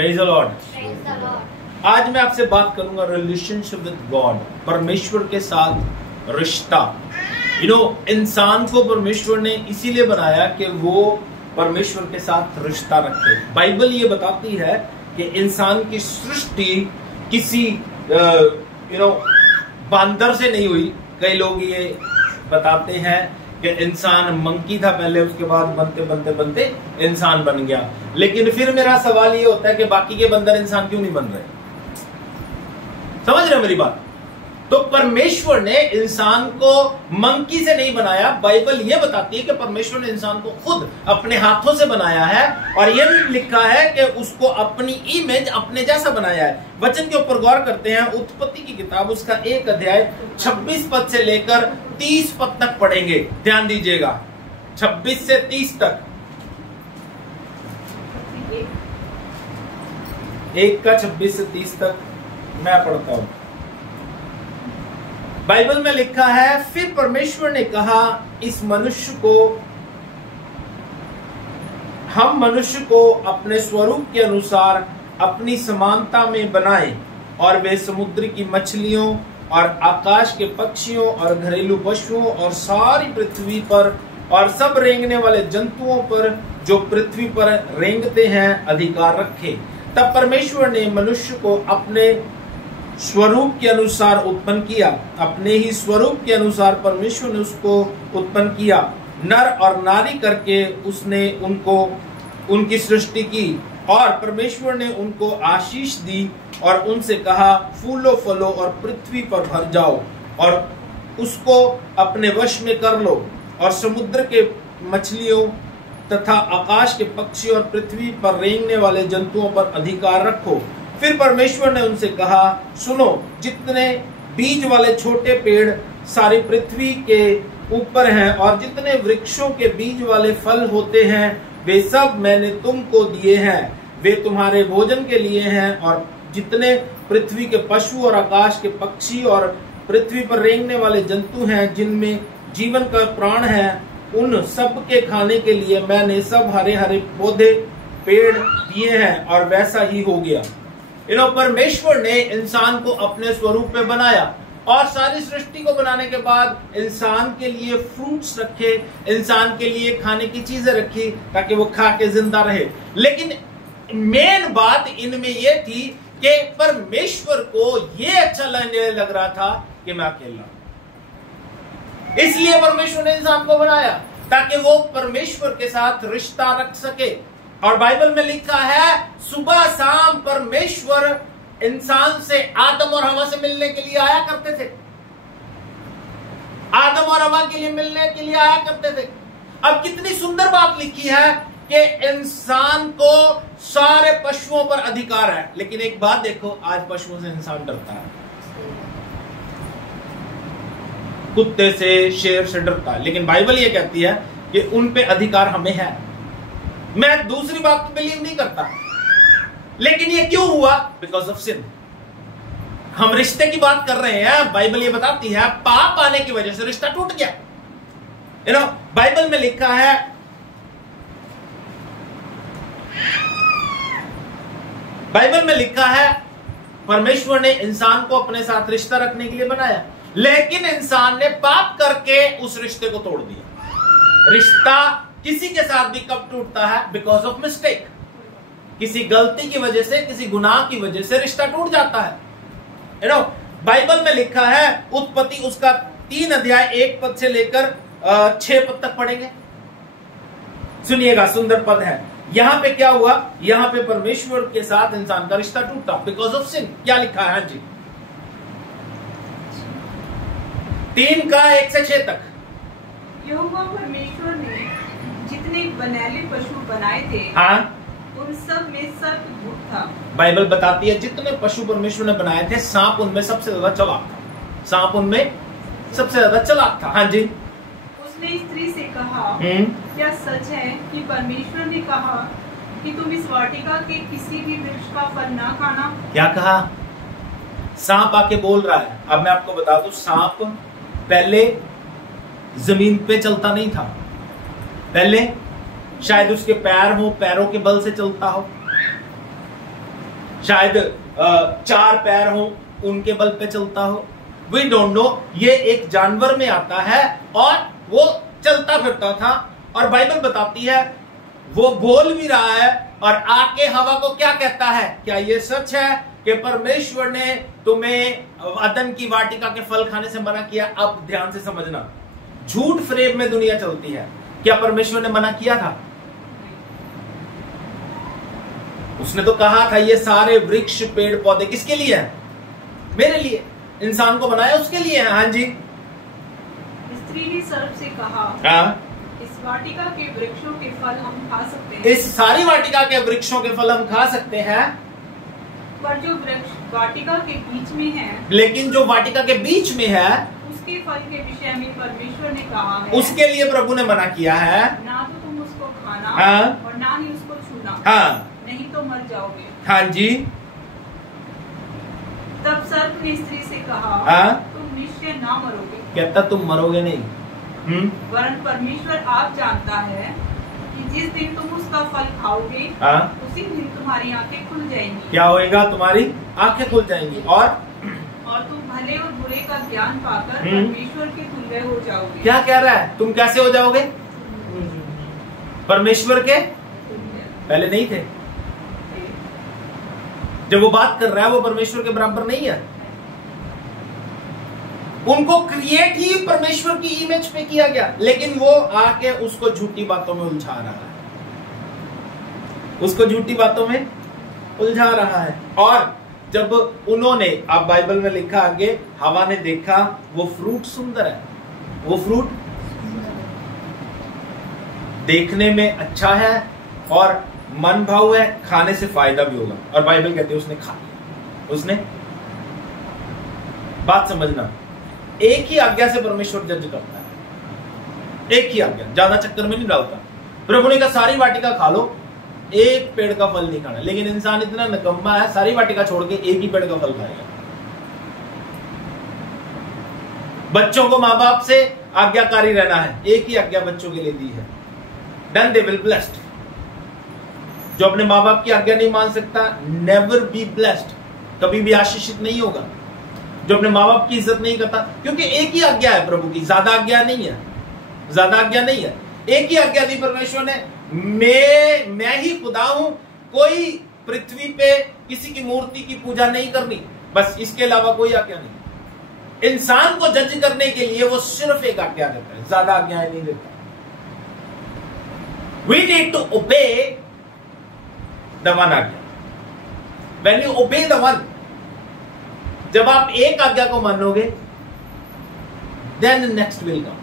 Praise the Lord. आज मैं आपसे बात करूंगा रिलेशनशिप विद गॉड, परमेश्वर के साथ रिश्ता। इंसान को परमेश्वर ने इसीलिए बनाया कि वो परमेश्वर के साथ रिश्ता रखे। बाइबल ये बताती है कि इंसान की सृष्टि किसी बांदर से नहीं हुई। कई लोग ये बताते हैं कि इंसान मंकी था पहले, उसके बाद बनते बनते बनते इंसान बन गया। लेकिन फिर मेरा सवाल ये होता है कि बाकी के बंदर इंसान क्यों नहीं बन रहे? समझ रहे हो मेरी बात? तो परमेश्वर ने इंसान को मंकी से नहीं बनाया। बाइबल ये बताती है कि परमेश्वर ने इंसान को खुद अपने हाथों से बनाया है, और ये भी लिखा है कि उसको अपनी इमेज, अपने जैसा बनाया है। वचन के ऊपर गौर करते हैं। उत्पत्ति की किताब उसका 1 अध्याय 26 पद से लेकर 30 पद तक पढ़ेंगे। ध्यान दीजिएगा, 26 से 30 तक। 1 का 26 से 30 तक मैं पढ़ता हूं। बाइबल में लिखा है, फिर परमेश्वर ने कहा, हम मनुष्य को अपने स्वरूप के अनुसार अपनी समानता में बनाएं, और वे समुद्र की मछलियों और आकाश के पक्षियों और घरेलू पशुओं और सारी पृथ्वी पर और सब रेंगने वाले जंतुओं पर जो पृथ्वी पर रेंगते हैं अधिकार रखे। तब परमेश्वर ने मनुष्य को अपने स्वरूप के अनुसार उत्पन्न किया। अपने ही स्वरूप के अनुसार परमेश्वर ने उसको उत्पन्न किया। नर और नारी करके उसने उनकी सृष्टि की। और परमेश्वर ने उनको आशीष दी और उनसे कहा, फूलो फलो और पृथ्वी पर भर जाओ और उसको अपने वश में कर लो, और समुद्र के मछलियों तथा आकाश के पक्षी और पृथ्वी पर रेंगने वाले जंतुओं पर अधिकार रखो। फिर परमेश्वर ने उनसे कहा, सुनो, जितने बीज वाले छोटे पेड़ सारी पृथ्वी के ऊपर हैं और जितने वृक्षों के बीज वाले फल होते हैं, वे सब मैंने तुमको दिए हैं। वे तुम्हारे भोजन के लिए हैं। और जितने पृथ्वी के पशु और आकाश के पक्षी और पृथ्वी पर रेंगने वाले जंतु हैं, जिनमें जीवन का प्राण है, उन सब के खाने के लिए मैंने सब हरे हरे पौधे पेड़ दिए हैं। और वैसा ही हो गया। परमेश्वर ने इंसान को अपने स्वरूप में बनाया, और सारी सृष्टि को बनाने के बाद इंसान के लिए फ्रूट्स रखे, इंसान के लिए खाने की चीजें रखी ताकि वो खा के जिंदा रहे। लेकिन मेन बात इनमें यह थी कि परमेश्वर को यह अच्छा लगने लग रहा था कि मैं अकेला। इसलिए परमेश्वर ने इंसान को बनाया ताकि वो परमेश्वर के साथ रिश्ता रख सके। और बाइबल में लिखा है, सुबह शाम परमेश्वर इंसान से, आदम और हवा से मिलने के लिए आया करते थे। आदम और हवा के लिए मिलने के लिए आया करते थे। अब कितनी सुंदर बात लिखी है कि इंसान को सारे पशुओं पर अधिकार है। लेकिन एक बात देखो, आज पशुओं से इंसान डरता है, कुत्ते से, शेर से डरता है। लेकिन बाइबल ये कहती है कि उन पे अधिकार हमें है। मैं दूसरी बात को बिलीव नहीं करता, लेकिन ये क्यों हुआ? Because of sin. हम रिश्ते की बात कर रहे हैं। बाइबल ये बताती है पाप आने की वजह से रिश्ता टूट गया। बाइबल में लिखा है, परमेश्वर ने इंसान को अपने साथ रिश्ता रखने के लिए बनाया, लेकिन इंसान ने पाप करके उस रिश्ते को तोड़ दिया। रिश्ता किसी के साथ भी कब टूटता है? Because of mistake. किसी गलती की वजह से, किसी गुनाह की वजह से रिश्ता टूट जाता है। बाइबल में लिखा है, उत्पत्ति उसका 3 अध्याय 1 पद से लेकर 6 पद तक पढ़ेंगे। सुनिएगा, सुंदर पद है। यहां पे क्या हुआ? यहां पे परमेश्वर के साथ इंसान का रिश्ता टूटा बिकॉज ऑफ सिन। क्या लिखा है? हाँ जी, 3 का 1 से 6 तक। यहोवा परमेश्वर ने जितने बनैले पशु बनाए थे, हाँ, उन सब में सर्प धूर्त था। बाइबल बताती है जितने पशु परमेश्वर ने बनाए थे, सांप उनमें सबसे ज्यादा चालाक था। सांप उनमें सबसे ज्यादा चालाक था। हाँ जी। उसने स्त्री से कहा, क्या सच है कि परमेश्वर ने कहा कि तुम इस वाटिका के किसी भी वृक्ष का फल ना खाना? क्या कहा? सांप आके बोल रहा है। अब मैं आपको बता दूं, सांप पहले जमीन पे चलता नहीं था। पहले शायद उसके पैर हो, पैरों के बल से चलता हो। शायद 4 पैर हो, उनके बल पे चलता हो, वी डोंट नो। ये एक जानवर में आता है और वो चलता फिरता था, और बाइबल बताती है वो बोल भी रहा है और आके हवा को क्या कहता है? क्या ये सच है कि परमेश्वर ने तुम्हें अदन की वाटिका के फल खाने से मना किया? अब ध्यान से समझना, झूठ फ्रेम में दुनिया चलती है। क्या परमेश्वर ने मना किया था? उसने तो कहा था ये सारे वृक्ष पेड़ पौधे किसके लिए हैं? मेरे लिए, इंसान को बनाया उसके लिए है। हाँ जी। स्त्री ने सर्प से कहा, इस वाटिका के वृक्षों के फल हम खा सकते हैं। इस सारी वाटिका के वृक्षों के फल हम खा सकते हैं, पर जो वृक्ष वाटिका के बीच में है, लेकिन जो वाटिका के बीच में है उसके फल के विषय में परमेश्वर ने कहा है, उसके लिए प्रभु ने मना किया है, ना तो तुम उसको खाना और ना ही उसको छूना, नहीं तो मर जाओगे। हाँ जी। तब सर्प ने स्त्री से कहा, तुम निश्चय ना मरोगे। कहता तुम मरोगे नहीं, वरन परमेश्वर आप जानता है कि जिस दिन तुम उसका फल खाओगे, उसी दिन तुम्हारी आंखें खुल जाएंगी। क्या होएगा? तुम्हारी आंखें खुल जाएंगी और तुम भले और बुरे का ज्ञान पाकर परमेश्वर के तुल्य हो जाओगे। क्या कह रहा है? तुम कैसे हो जाओगे? परमेश्वर के पहले नहीं थे। जब वो बात कर रहा है वो परमेश्वर के बराबर नहीं है। उनको क्रिएट ही परमेश्वर की इमेज पे किया गया, लेकिन वो आके उसको झूठी बातों में उलझा रहा है, उसको झूठी बातों में उलझा रहा है। और जब उन्होंने, अब बाइबल में लिखा आगे, हवा ने देखा वो फ्रूट सुंदर है, वो फ्रूट देखने में अच्छा है और मन भाव है, खाने से फायदा भी होगा। और बाइबल कहती है उसने खा लिया। उसने, बात समझना, एक ही आज्ञा से परमेश्वर जज करता है, एक ही आज्ञा, ज्यादा चक्कर में नहीं डालता। प्रभु ने कहा सारी वाटिका खा लो, एक पेड़ का फल नहीं खाना, लेकिन इंसान इतना निकम्मा है, सारी वाटिका छोड़ के एक ही पेड़ का फल खाएगा। बच्चों को मां बाप से आज्ञाकारी रहना है, एक ही आज्ञा बच्चों के लिए दी है, देन दे विल ब्लेस्ड। जो अपने मां बाप की आज्ञा नहीं मान सकता, नेवर बी ब्लेस्ड, कभी भी आशीषित नहीं होगा। जो अपने मां बाप की इज्जत नहीं करता, क्योंकि एक ही आज्ञा है प्रभु की, ज्यादा आज्ञा नहीं है, ज्यादा आज्ञा नहीं है। एक ही आज्ञा दी परमेश्वर ने, मैं ही खुदा हूं, कोई पृथ्वी पे किसी की मूर्ति की पूजा नहीं करनी, बस इसके अलावा कोई आज्ञा नहीं। इंसान को जज करने के लिए वो सिर्फ एक आज्ञा देता है, ज्यादा आज्ञाएं नहीं देता। We need to obey the one आज्ञा। When you obey the one, जब आप एक आज्ञा को मानोगे, then next will come।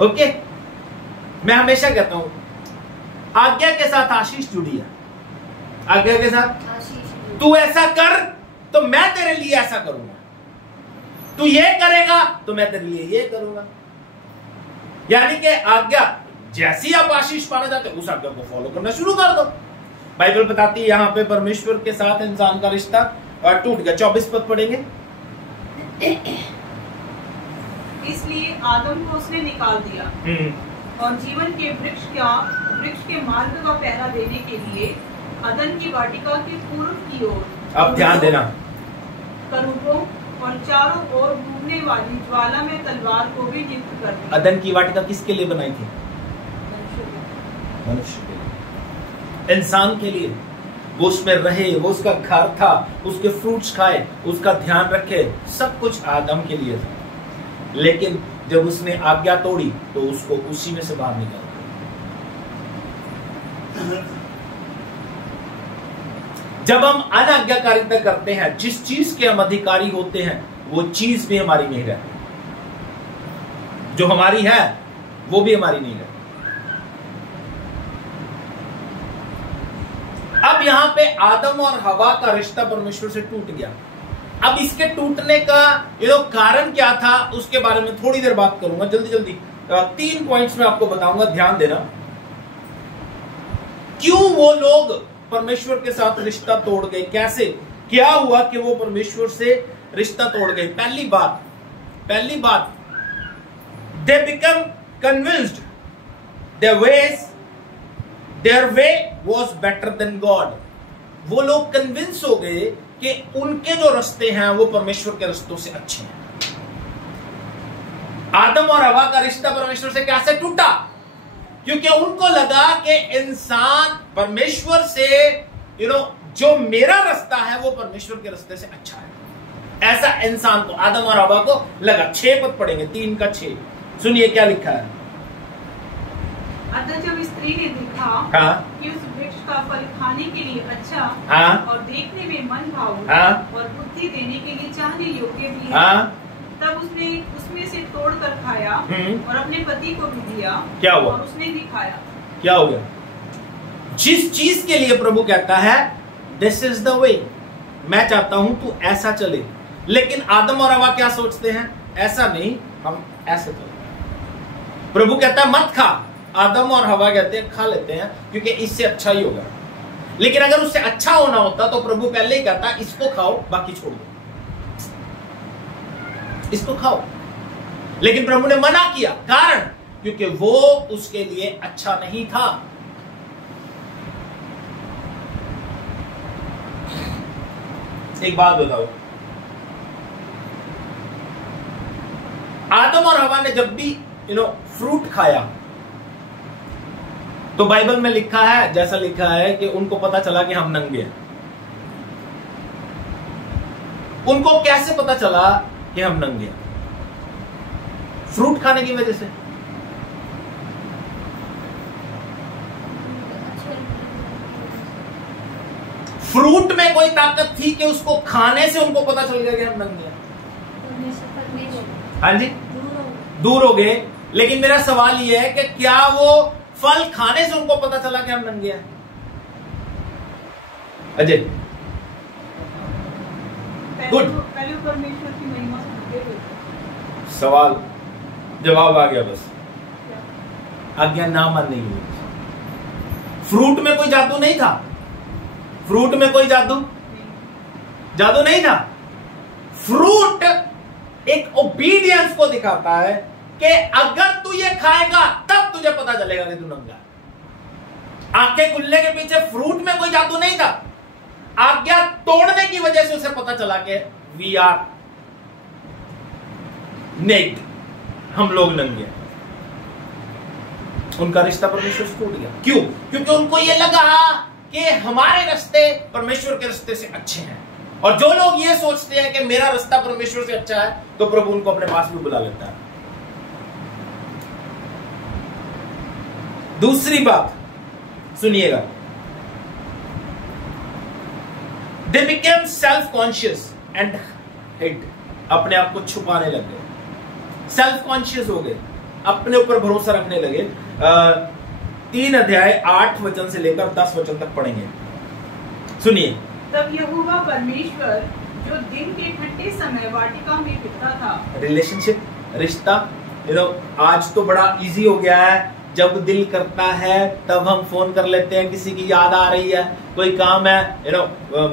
Okay? मैं हमेशा कहता हूं आज्ञा के साथ आशीष जुड़ी है। आज्ञा के साथ आशीष, तू ऐसा कर तो मैं तेरे लिए ऐसा करूंगा, तू ये करेगा तो मैं तेरे लिए ये करूंगा। यानी कि आज्ञा, जैसी आप आशीष पाना चाहते हो उस आज्ञा को फॉलो करना शुरू कर दो। बाइबल बताती है यहां पे परमेश्वर के साथ इंसान का रिश्ता और टूट गया। 24 पद पढ़ेंगे। इसलिए आदम को उसने निकाल दिया और जीवन के वृक्ष के मार्ग का पहरा देने के लिए अदन की वाटिका के पूर्व की ओर, अब ध्यान देना, करूबों और चारों ओर घूमने वाली ज्वाला में तलवार को भी नियुक्त कर दिया। अदन की वाटिका किसके लिए बनाई थी? मनुष्य के लिए, इंसान के लिए। वो उसमें रहे, वो उसका घर था, उसके फ्रूट्स खाए, उसका ध्यान रखे, सब कुछ आदम के लिए था। लेकिन जब उसने आज्ञा तोड़ी तो उसको उसी में से बाहर निकाल दिया। जब हम अनाज्ञाकारिता करते हैं, जिस चीज के हम अधिकारी होते हैं वो चीज भी हमारी नहीं रहती, जो हमारी है वो भी हमारी नहीं रहती। अब यहां पे आदम और हवा का रिश्ता परमेश्वर से टूट गया। अब इसके टूटने का कारण क्या था उसके बारे में थोड़ी देर बात करूंगा, जल्दी जल्दी 3 पॉइंट्स में आपको बताऊंगा, ध्यान देना। क्यों वो लोग परमेश्वर के साथ रिश्ता तोड़ गए, कैसे, क्या हुआ कि वो परमेश्वर से रिश्ता तोड़ गए। पहली बात they become convinced their ways their way was better than God. वो लोग कन्विंस हो गए कि उनके जो रास्ते हैं वो परमेश्वर के रास्तों से अच्छे हैं। आदम और हवा का रिश्ता परमेश्वर से कैसे टूटा? क्योंकि उनको लगा कि इंसान परमेश्वर से जो मेरा रास्ता है वो परमेश्वर के रास्ते से अच्छा है। ऐसा इंसान को, आदम और हवा को लगा। 6 पद पढ़ेंगे, 3 का 6। सुनिए क्या लिखा है। अतः जब स्त्री ने देखा कि उस वृक्ष का फल खाने के लिए अच्छा और देखने में मन भावुक और बुद्धि देने के लिए चाहने योग्य भी है, तब उसने उसमें से तोड़कर खाया और अपने पति को भी दिया। क्या हुआ? और उसने भी खाया। क्या हो गया? जिस चीज के लिए प्रभु कहता है दिस इज द वे, मैं चाहता हूं तू ऐसा चले, लेकिन आदम और हवा क्या सोचते हैं? ऐसा नहीं, हम ऐसे चले। प्रभु कहता है मत खा, आदम और हवा कहते हैं खा लेते हैं क्योंकि इससे अच्छा ही होगा। लेकिन अगर उससे अच्छा होना होता तो प्रभु पहले ही कहता इसको खाओ, बाकी छोड़ दो, इसको खाओ। लेकिन प्रभु ने मना किया, कारण क्योंकि वो उसके लिए अच्छा नहीं था। एक बात बताओ, आदम और हवा ने जब भी फ्रूट खाया तो बाइबल में लिखा है, जैसा लिखा है कि उनको पता चला कि हम नंगे हैं। उनको कैसे पता चला कि हम नंगे हैं? फ्रूट खाने की वजह से। फ्रूट में कोई ताकत थी कि उसको खाने से उनको पता चल गया कि हम नंगे हैं? हाँ जी, दूर हो गए। लेकिन मेरा सवाल यह है कि क्या वो फल खाने से उनको पता चला कि हम नंगे हैं? अजय, गुड। परमेश्वर की महिमा सवाल जवाब आ गया, बस आज्ञा ना मानने की। फ्रूट में कोई जादू नहीं था। फ्रूट में कोई जादू नहीं था। फ्रूट एक ओबीडियंस को दिखाता है कि अगर तू ये खाएगा तब तुझे पता चलेगा कि तू नंगा है। आंखें खुलने के पीछे फ्रूट में कोई जादू नहीं था। आज्ञा तोड़ने की वजह से उसे पता चला कि वी आर नेक्ड, हम लोग नंगे। उनका रिश्ता परमेश्वर से टूट गया। क्यों? क्योंकि उनको यह लगा कि हमारे रास्ते परमेश्वर के रास्ते से अच्छे हैं। और जो लोग ये सोचते हैं कि मेरा रास्ता परमेश्वर से अच्छा है, तो प्रभु उनको अपने पास भी बुला लेता है। दूसरी बात सुनिएगा, they became self conscious and hid. अपने आप को छुपाने लग गए, सेल्फ कॉन्शियस हो गए, अपने ऊपर भरोसा रखने लगे। 3 अध्याय 8 वचन से लेकर 10 वचन तक पढ़ेंगे। सुनिए। तब यहोवा परमेश्वर जो दिन के ठंडे समय वाटिका में फिरता था। रिलेशनशिप, रिश्ता, आज तो बड़ा इजी हो गया है। जब दिल करता है तब हम फोन कर लेते हैं, किसी की याद आ रही है, कोई काम है,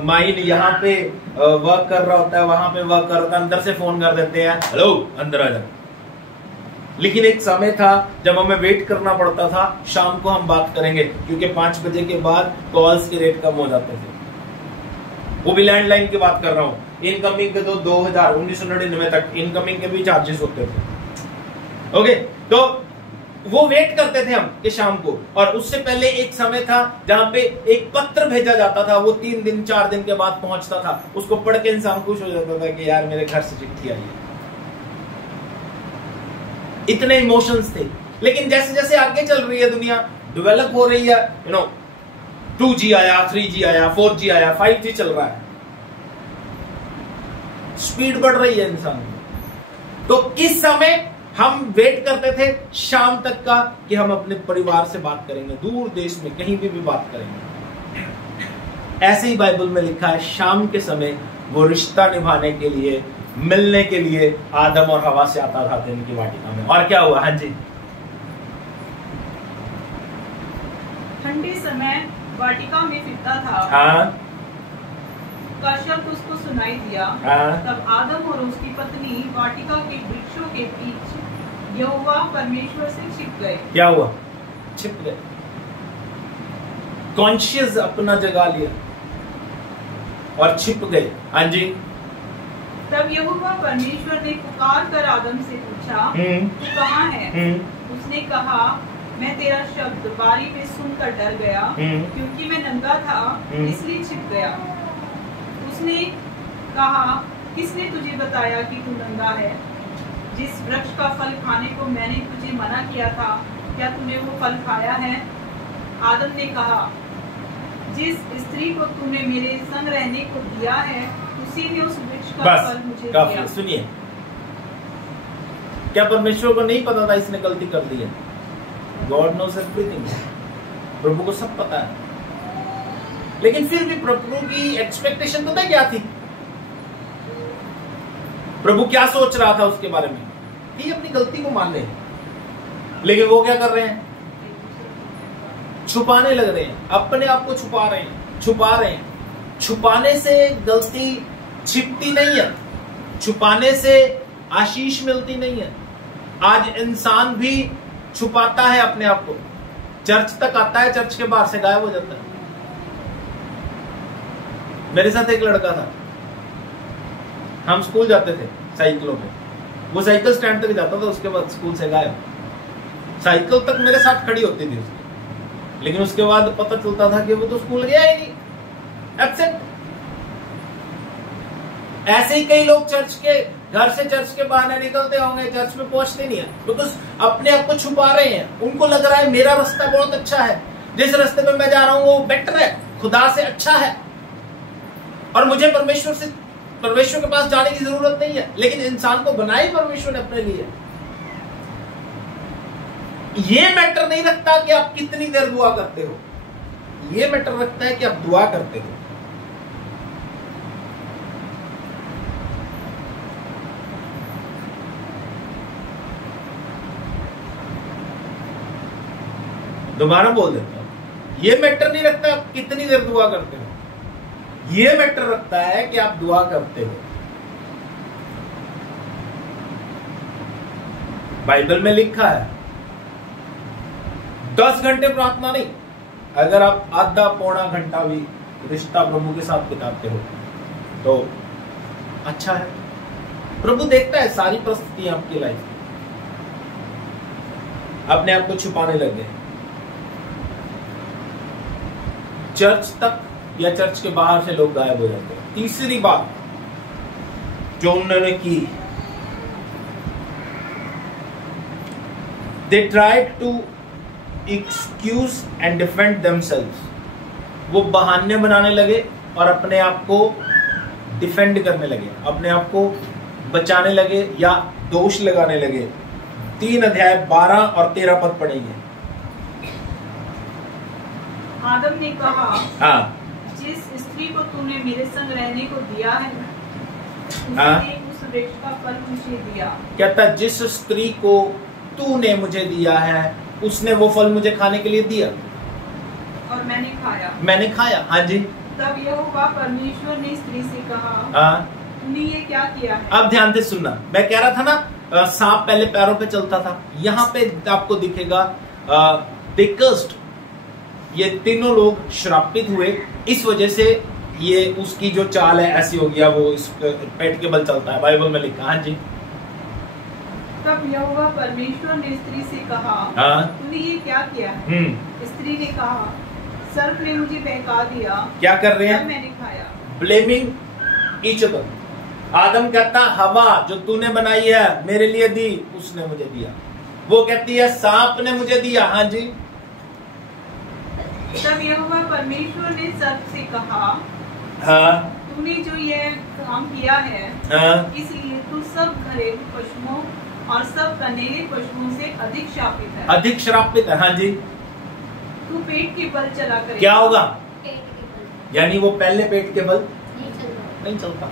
माइंड यहाँ पे वर्क कर रहा होता है, वहां पे वर्क कर रहा होता है, अंदर से फोन कर देते हैं, हेलो अंदर आ जा। लेकिन एक समय था जब हमें वेट करना पड़ता था, शाम को हम बात करेंगे, क्योंकि 5 बजे के बाद कॉल्स के रेट कम हो जाते थे। वो भी लैंडलाइन की बात कर रहा हूँ। इनकमिंग के तो 1999 तक इनकमिंग के भी चार्जेस होते थे। ओके, तो वो वेट करते थे हम कि शाम को। और उससे पहले एक समय था जहां पे एक पत्र भेजा जाता था, वो 3 दिन 4 दिन के बाद पहुंचता था। उसको पढ़ के इंसान खुश हो जाता था कि यार मेरे घर से चिट्ठी आई है। इतने इमोशंस थे। लेकिन जैसे जैसे आगे चल रही है दुनिया, डेवलप हो रही है, 2G आया, 3G आया, 4G आया, 5G चल रहा है, स्पीड बढ़ रही है इंसान की। तो किस समय हम वेट करते थे शाम तक का कि हम अपने परिवार से बात करेंगे, दूर देश में कहीं भी बात करेंगे। ऐसे ही बाइबल में लिखा है, शाम के समय वो रिश्ता निभाने के लिए, मिलने के लिए आदम और हवा से आता था दिन की वाटिका में। और क्या हुआ? हाँ जी। ठंडे समय वाटिका में फिरता था। हाँ। का शब्द उसको सुनाई दिया। तब आदम और उसकी पत्नी वाटिका के वृक्षों के बीच यहोवा परमेश्वर से छिप गए। क्या हुआ? छिप गए। कॉन्शियस अपना जगा लिया और छिप गए। हाँ जी। तब यहोवा परमेश्वर ने पुकार कर आदम से पूछा, तू कहाँ है? उसने कहा, मैं तेरा शब्द बारी में सुनकर डर गया, क्योंकि मैं नंगा था इसलिए छिप गया। उसने कहा, किसने तुझे बताया कि तू नंगा है? जिस वृक्ष का फल खाने को मैंने तुझे मना किया था, क्या तूने वो फल खाया है? आदम ने कहा, जिस स्त्री को तूने मेरे संग रहने को दिया है, उसी ने उस वृक्ष का फल मुझे दिया। सुनिए, क्या परमेश्वर को नहीं पता था इसने गलती कर दी है? गॉड नोस एवरीथिंग, प्रभु को सब पता है। लेकिन फिर भी प्रभु की एक्सपेक्टेशन पता है क्या थी? प्रभु क्या सोच रहा था उसके बारे में कि अपनी गलती को मान ले, लेकिन वो क्या कर रहे हैं? छुपाने लग रहे हैं, अपने आप को छुपा रहे हैं। छुपाने से गलती छिपती नहीं है, छुपाने से आशीष मिलती नहीं है। आज इंसान भी छुपाता है अपने आप को, चर्च तक आता है, चर्च के बाहर से गायब हो जाता है। मेरे साथ एक लड़का था, हम स्कूल जाते थे साइकिलों पे, वो साइकिल स्टैंड तक जाता था, उसके बाद स्कूल से गायब। साइकिल तक मेरे साथ खड़ी होती थी उसकी, लेकिन उसके बाद पता चलता था कि वो तो स्कूल गया ही नहीं। एक्सेप्ट ऐसे ही कई लोग चर्च के घर से चर्च के बाहर निकलते होंगे, चर्च में पहुंचते नहीं है, बिकॉज अपने आप को छुपा रहे हैं। उनको लग रहा है मेरा रास्ता बहुत अच्छा है, जिस रास्ते पे मैं जा रहा हूं वो बेटर है, खुदा से अच्छा है, और मुझे परमेश्वर के पास जाने की जरूरत नहीं है। लेकिन इंसान को बनाया ही परमेश्वर ने अपने लिए। ये मैटर नहीं रखता कि आप कितनी देर दुआ करते हो, ये मैटर रखता है कि आप दुआ करते हो। दोबारा बोल देता हूं, ये मैटर नहीं रखता आप कितनी देर दुआ करते हो, ये मैटर रखता है कि आप दुआ करते हो। बाइबल में लिखा है 10 घंटे प्रार्थना नहीं, अगर आप आधा पौना घंटा भी रिश्ता प्रभु के साथ बिताते हो तो अच्छा है। प्रभु देखता है सारी परिस्थितियां आपकी लाइफ में। अपने आप को छुपाने लग गए, चर्च तक या चर्च के बाहर से लोग गायब हो जाते हैं। तीसरी बात जो उन्होंने की, they tried to excuse and defend themselves. वो बहाने बनाने लगे और अपने आप को डिफेंड करने लगे, अपने आप को बचाने लगे या दोष लगाने लगे। 3 अध्याय 12 और 13 पद पढ़ेंगे। आदम ने कहा, हाँ, जिस स्त्री को तूने मेरे संग रहने को दिया है, उसने उस वृक्ष का फल मुझे दिया। कहता जिस स्त्री को तूने मुझे दिया है, उसने वो फल मुझे खाने के लिए दिया और मैंने खाया। हाँ जी। तब यहोवा परमेश्वर ने स्त्री से कहा, हाँ, तूने ये क्या किया है? अब ध्यान से सुनना, मैं कह रहा था ना सांप पहले पैरों पे चलता था, यहाँ पे आपको दिखेगा दे कर्स्ड। ये तीनों लोग श्रापित हुए, इस वजह से ये उसकी जो चाल है ऐसी हो गया, वो इस पेट के बल चलता है, बाइबल में लिखा। हाँ जी। तब यहोवा परमेश्वर ने स्त्री से कहा, तूने ये क्या किया है? स्त्री ने कहा, सर्प ने मुझे बहका दिया। क्या कर रहे हैं? मैंने खाया। Blaming each other. आदम कहता हवा जो तूने बनाई है मेरे लिए दी, उसने मुझे दिया। वो कहती है सांप ने मुझे दिया। हाँ जी। तब यहोवा परमेश्वर ने सर्प से कहा, हाँ, तूने जो ये काम किया है, हाँ, इसलिए तू सब घरेलू पशुओं और सब कनेले पशुओं से अधिक श्रापित है। अधिक श्रापित है। हाँ जी। तू पेट के बल चला करेगा। क्या होगा? यानी वो पहले पेट के बल नहीं चलता।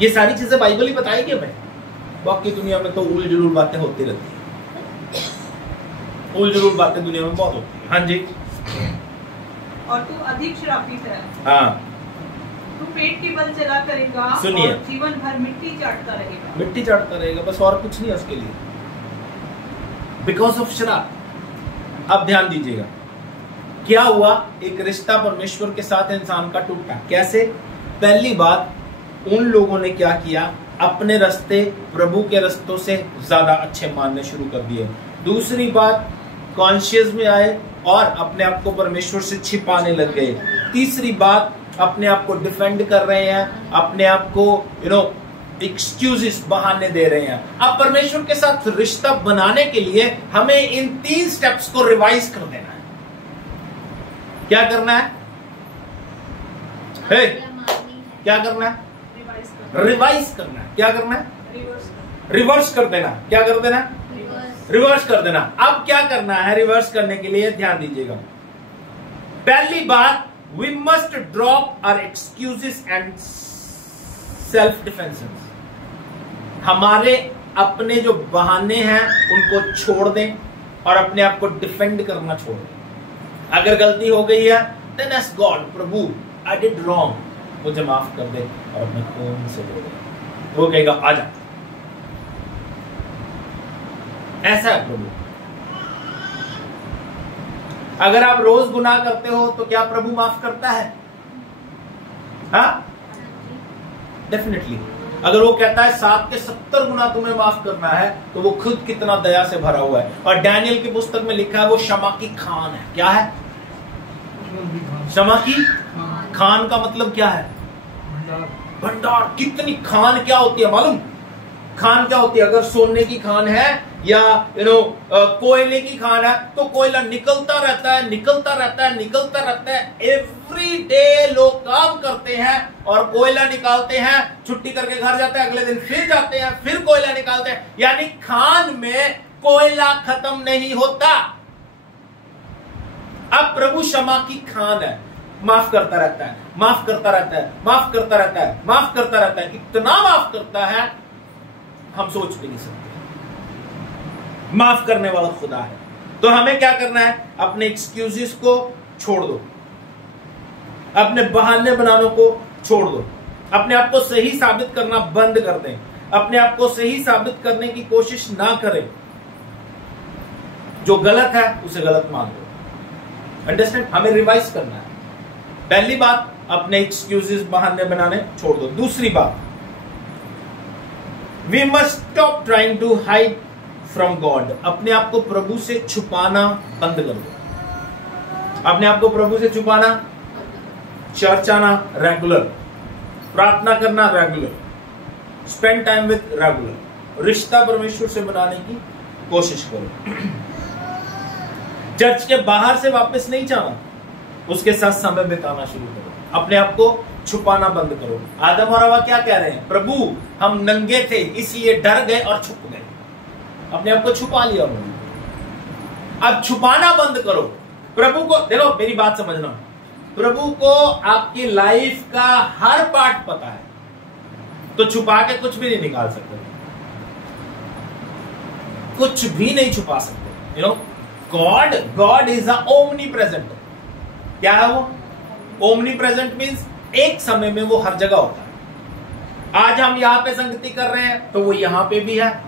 ये सारी चीजें बाइबल ही बताएगी हमें। बाकी दुनिया में तो उल जुलूल बातें होती रहती है, उल जुलूल बातें दुनिया में बहुत होती है। हाँ जी। और तू अधिक श्रापित है। हाँ। तू पेट के बल चला करेगा, सुनिए, और जीवन भर मिट्टी चाटता रहेगा। मिट्टी चाटता रहेगा, बस और कुछ नहीं है उसके लिए, बिकॉज ऑफ श्राप। अब ध्यान दीजिएगा, क्या हुआ? एक रिश्ता परमेश्वर के साथ इंसान का टूटा। कैसे? पहली बात, उन लोगों ने क्या किया? अपने रास्ते प्रभु के रास्तों से ज्यादा अच्छे मानने शुरू कर दिए। दूसरी बात, कॉन्शियस में आए और अपने आप को परमेश्वर से छिपाने लग गए। तीसरी बात, अपने आप को डिफेंड कर रहे हैं, अपने आप को एक्सक्यूजेस, बहाने दे रहे हैं। अब परमेश्वर के साथ रिश्ता बनाने के लिए हमें इन 3 स्टेप्स को रिवाइज कर देना है। क्या करना है? क्या करना है? रिवाइज करना है। क्या करना है? रिवर्स कर देना। क्या कर देना? रिवर्स कर देना। अब क्या करना है रिवर्स करने के लिए? ध्यान दीजिएगा। पहली बात, we must drop our excuses and self defences. हमारे अपने जो बहाने हैं उनको छोड़ दें और अपने आप को डिफेंड करना छोड़ दें। अगर गलती हो गई है, देन आस्क गॉड, प्रभु आई डिड रॉन्ग, मुझे माफ कर दे, और अपने खून से बोले। वो कहेगा आजा। ऐसा है प्रभु। अगर आप रोज गुनाह करते हो तो क्या प्रभु माफ करता है? हाँ, डेफिनेटली। अगर वो कहता है 7 के 70 गुना तुम्हें माफ करना है, तो वो खुद कितना दया से भरा हुआ है। और डैनियल की पुस्तक में लिखा है वो क्षमा की खान है। क्या है? क्षमा की खान का मतलब क्या है? भंडार। कितनी खान क्या होती है मालूम? खान क्या होती है? अगर सोने की खान है या कोयले की खान है, तो कोयला निकलता रहता है, निकलता रहता है, निकलता रहता है। एवरी डे लोग काम करते हैं और कोयला निकालते हैं, छुट्टी करके घर जाते हैं, अगले दिन फिर जाते हैं, फिर कोयला निकालते हैं। यानी खान में कोयला खत्म नहीं होता। अब प्रभु क्षमा की खान है, माफ करता रहता है, माफ करता रहता है, माफ करता रहता है, माफ करता रहता है। इतना माफ करता है हम सोच भी नहीं सकते। माफ करने वाला खुदा है। तो हमें क्या करना है? अपने एक्सक्यूजेस को छोड़ दो, अपने बहाने बनाने को छोड़ दो, अपने आप को सही साबित करना बंद कर दें, अपने आप को सही साबित करने की कोशिश ना करें। जो गलत है उसे गलत मान लो। अंडरस्टैंड? हमें रिवाइज करना है। पहली बात, अपने एक्सक्यूजेस, बहाने बनाने छोड़ दो। दूसरी बात, we must stop trying to hide from God. अपने आप को प्रभु से छुपाना बंद कर दो। अपने आप को प्रभु से छुपाना, चर्च आना रेगुलर, प्रार्थना करना regular, spend time with regular, रिश्ता परमेश्वर से बनाने की कोशिश करो। चर्च के बाहर से वापस नहीं जाना, उसके साथ समय बिताना शुरू करो। अपने आप को छुपाना बंद करो। आदम और हवा क्या कह रहे हैं? प्रभु हम नंगे थे इसलिए डर गए और छुप गए। अपने आप को छुपा लिया उन्होंने। अब छुपाना बंद करो। प्रभु को देखो, मेरी बात समझना, प्रभु को आपकी लाइफ का हर पार्ट पता है, तो छुपा के कुछ भी नहीं निकाल सकते, कुछ भी नहीं छुपा सकते। God is a omni present. क्या है वो? ओमनी प्रेजेंट मीन्स एक समय में वो हर जगह होता है। आज हम यहां पे संगति कर रहे हैं तो वो यहां पे भी है,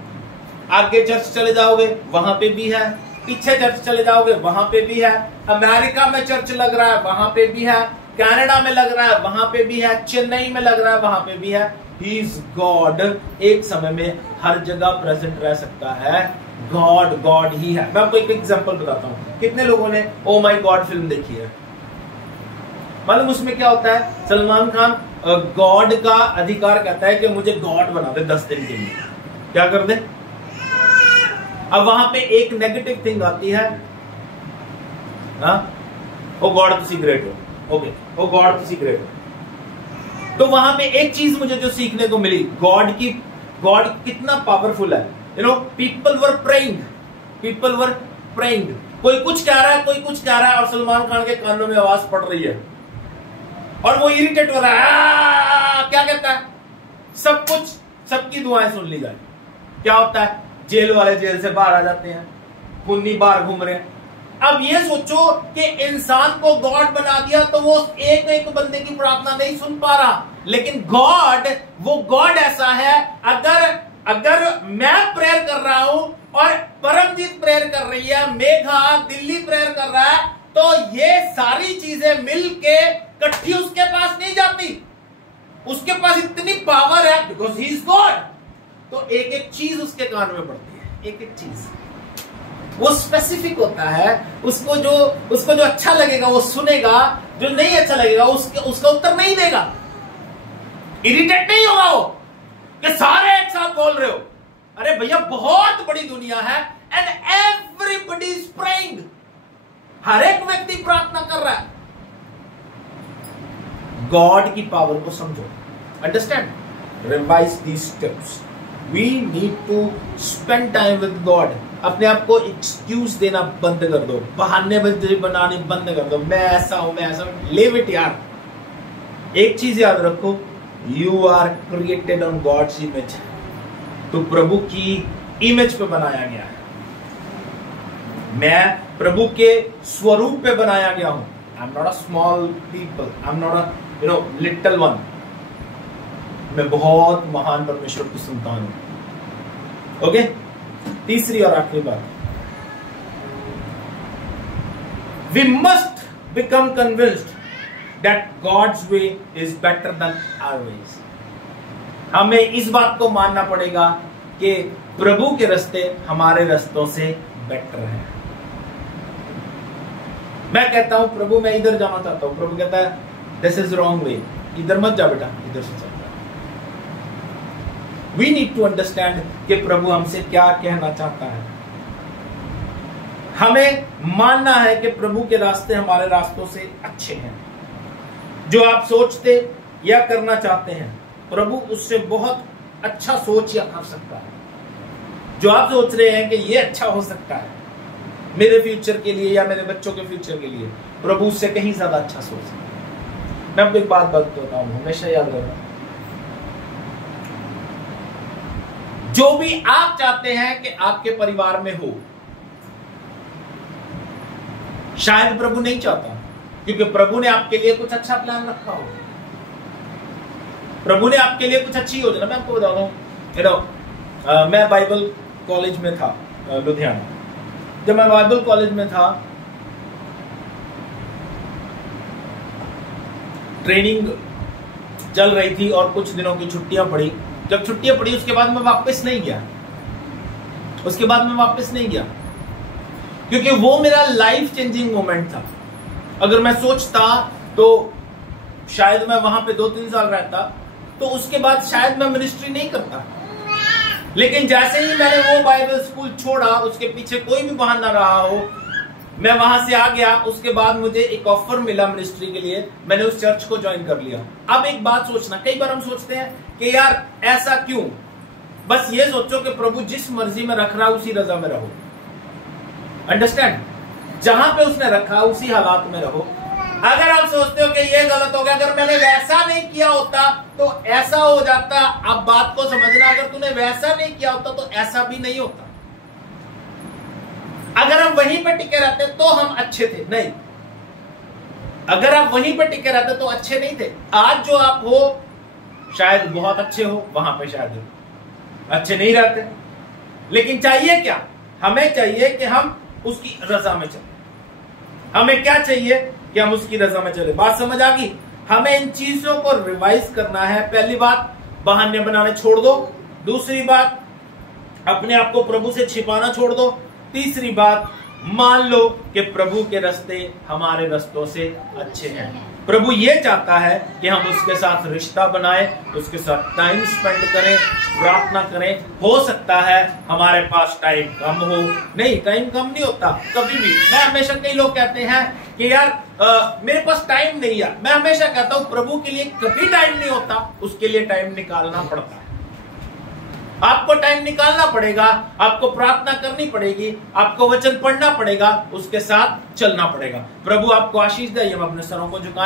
आगे चर्च चले जाओगे वहां पे भी है, पीछे चर्च चले जाओगे वहां पे भी है, अमेरिका में चर्च लग रहा है वहां पे भी है, कनाडा में लग रहा है वहां पे भी है, चेन्नई में लग रहा है वहां पे भी है। He is God. एक समय में हर जगह प्रेजेंट रह सकता है। गॉड ही है। मैं आपको एक एग्जांपल बताता हूं। कितने लोगों ने ओ माई गॉड फिल्म देखी है? मालूम उसमें क्या होता है? सलमान खान गॉड का अधिकार कहता है कि मुझे गॉड बना दे 10 दिन के लिए। क्या कर दे? अब वहां पे एक नेगेटिव थिंग आती है, ओ गॉड तुसी ग्रेट हो, ओके, ओ गॉड तुसी ग्रेट हो। तो वहां पे एक चीज मुझे जो सीखने को मिली, गॉड कितना पावरफुल है। पीपल वर प्रेइंग, कोई कुछ कह रहा है, कोई कुछ कह रहा है, और सलमान खान के कानों में आवाज पड़ रही है और वो इरिटेट हो रहा है। क्या कहता है? सब कुछ, सबकी दुआएं सुन ली जाए। क्या होता है? जेल वाले जेल से बाहर आ जाते हैं, खूनी बाहर घूम रहे हैं। अब ये सोचो कि इंसान को गॉड बना दिया तो वो एक एक बंदे की प्रार्थना नहीं सुन पा रहा, लेकिन वो गॉड ऐसा है, अगर मैं प्रेयर कर रहा हूं और परमजीत प्रेयर कर रही है, मेघा दिल्ली प्रेयर कर रहा है, तो ये सारी चीजें मिलके इकट्ठी उसके पास नहीं जाती। उसके पास इतनी पावर है बिकॉज ही इज गॉड। तो एक एक चीज उसके कान में पड़ती है, एक एक चीज वो स्पेसिफिक होता है। उसको जो अच्छा लगेगा वो सुनेगा, जो नहीं अच्छा लगेगा उसका उत्तर नहीं देगा। इरिटेट नहीं होगा वो कि सारे एक साथ बोल रहे हो। अरे भैया बहुत बड़ी दुनिया है एंड एवरीबडी इज प्रेइंग। हर एक व्यक्ति प्रार्थना कर रहा है। गॉड की पावर को समझो, understand, revise these steps. We need to spend time with God. अपने आप को एक्सक्यूज देना बंद कर दो, बहाने बनाने बंद कर दो। मैं ऐसा हूं, मैं ऐसा हूं, लिव इट यार। एक चीज याद रखो, you are created on God's image. तो प्रभु की इमेज पे बनाया गया है। मैं प्रभु के स्वरूप पे बनाया गया हूं। I am not a small people, I am not a little one. मैं बहुत महान परमेश्वर की संतान हूं। ओके, तीसरी और आखिरी बात, we must become convinced that God's way is better than our ways. हमें इस बात को मानना पड़ेगा कि प्रभु के रास्ते हमारे रास्तों से बेटर है। मैं कहता हूं प्रभु मैं इधर जाना चाहता हूं, प्रभु कहता है दिस इज रॉन्ग वे, इधर मत जा बेटा, इधर से चल। वी नीड टू अंडरस्टैंड कि प्रभु हमसे क्या कहना चाहता है। हमें मानना है कि प्रभु के रास्ते हमारे रास्तों से अच्छे हैं। जो आप सोचते या करना चाहते हैं प्रभु उससे बहुत अच्छा सोच या कर सकता है। जो आप सोच रहे हैं कि ये अच्छा हो सकता है मेरे फ्यूचर के लिए या मेरे बच्चों के फ्यूचर के लिए, प्रभु उससे कहीं ज्यादा अच्छा सोच सकता है। मैं आपको एक बात बताता हूं, हमेशा याद रखना, जो भी आप चाहते हैं कि आपके परिवार में हो, शायद प्रभु नहीं चाहता, क्योंकि प्रभु ने आपके लिए कुछ अच्छा प्लान रखा हो। प्रभु ने आपके लिए कुछ अच्छी योजना। मैं आपको बता दूं, मैं बाइबल कॉलेज में था लुधियाना। जब मैं बाइबल कॉलेज में था, ट्रेनिंग चल रही थी और कुछ दिनों की छुट्टियां पड़ी। जब छुट्टियां पड़ी उसके बाद मैं वापस नहीं गया। क्योंकि वो मेरा लाइफ चेंजिंग मोमेंट था। अगर मैं सोचता तो शायद मैं वहां पे 2-3 साल रहता, तो उसके बाद शायद मैं मिनिस्ट्री नहीं करता। लेकिन जैसे ही मैंने वो बाइबल स्कूल छोड़ा, उसके पीछे कोई भी बहाना रहा हो, मैं वहां से आ गया। उसके बाद मुझे एक ऑफर मिला मिनिस्ट्री के लिए, मैंने उस चर्च को ज्वाइन कर लिया। अब एक बात सोचना, कई बार हम सोचते हैं कि यार ऐसा क्यों। बस ये सोचो कि प्रभु जिस मर्जी में रख रहा है उसी रजा में रहो। अंडरस्टैंड, जहां पे उसने रखा उसी हालात में रहो। अगर आप सोचते हो कि ये गलत हो गया, अगर मैंने वैसा नहीं किया होता तो ऐसा हो जाता, अब बात को समझना, अगर तूने वैसा नहीं किया होता तो ऐसा भी नहीं होता। अगर हम वहीं पर टिके रहते तो हम अच्छे थे, नहीं। अगर आप वहीं पर टिके रहते तो अच्छे नहीं थे। आज जो आप हो शायद बहुत अच्छे हो, वहां पे शायद अच्छे नहीं रहते। लेकिन चाहिए क्या? हमें चाहिए कि हम उसकी रजा में चले। हमें क्या चाहिए कि हम उसकी रजा में चले। बात समझ आ गई? हमें इन चीजों को रिवाइज करना है। पहली बात, बहाने बनाने छोड़ दो। दूसरी बात, अपने आप को प्रभु से छिपाना छोड़ दो। तीसरी बात, मान लो कि प्रभु के रास्ते हमारे रास्तों से अच्छे हैं। प्रभु ये चाहता है कि हम उसके साथ रिश्ता बनाए, उसके साथ टाइम स्पेंड करें, प्रार्थना करें। हो सकता है हमारे पास टाइम कम हो, नहीं, टाइम कम नहीं होता कभी भी। मैं हमेशा, कई लोग कहते हैं कि यार मेरे पास टाइम नहीं है। मैं हमेशा कहता हूं प्रभु के लिए कभी टाइम नहीं होता, उसके लिए टाइम निकालना पड़ता है। आपको टाइम निकालना पड़ेगा, आपको प्रार्थना करनी पड़ेगी, आपको वचन पढ़ना पड़ेगा, उसके साथ चलना पड़ेगा। प्रभु आपको आशीष दे। हम अपने सरों को झुकाएं।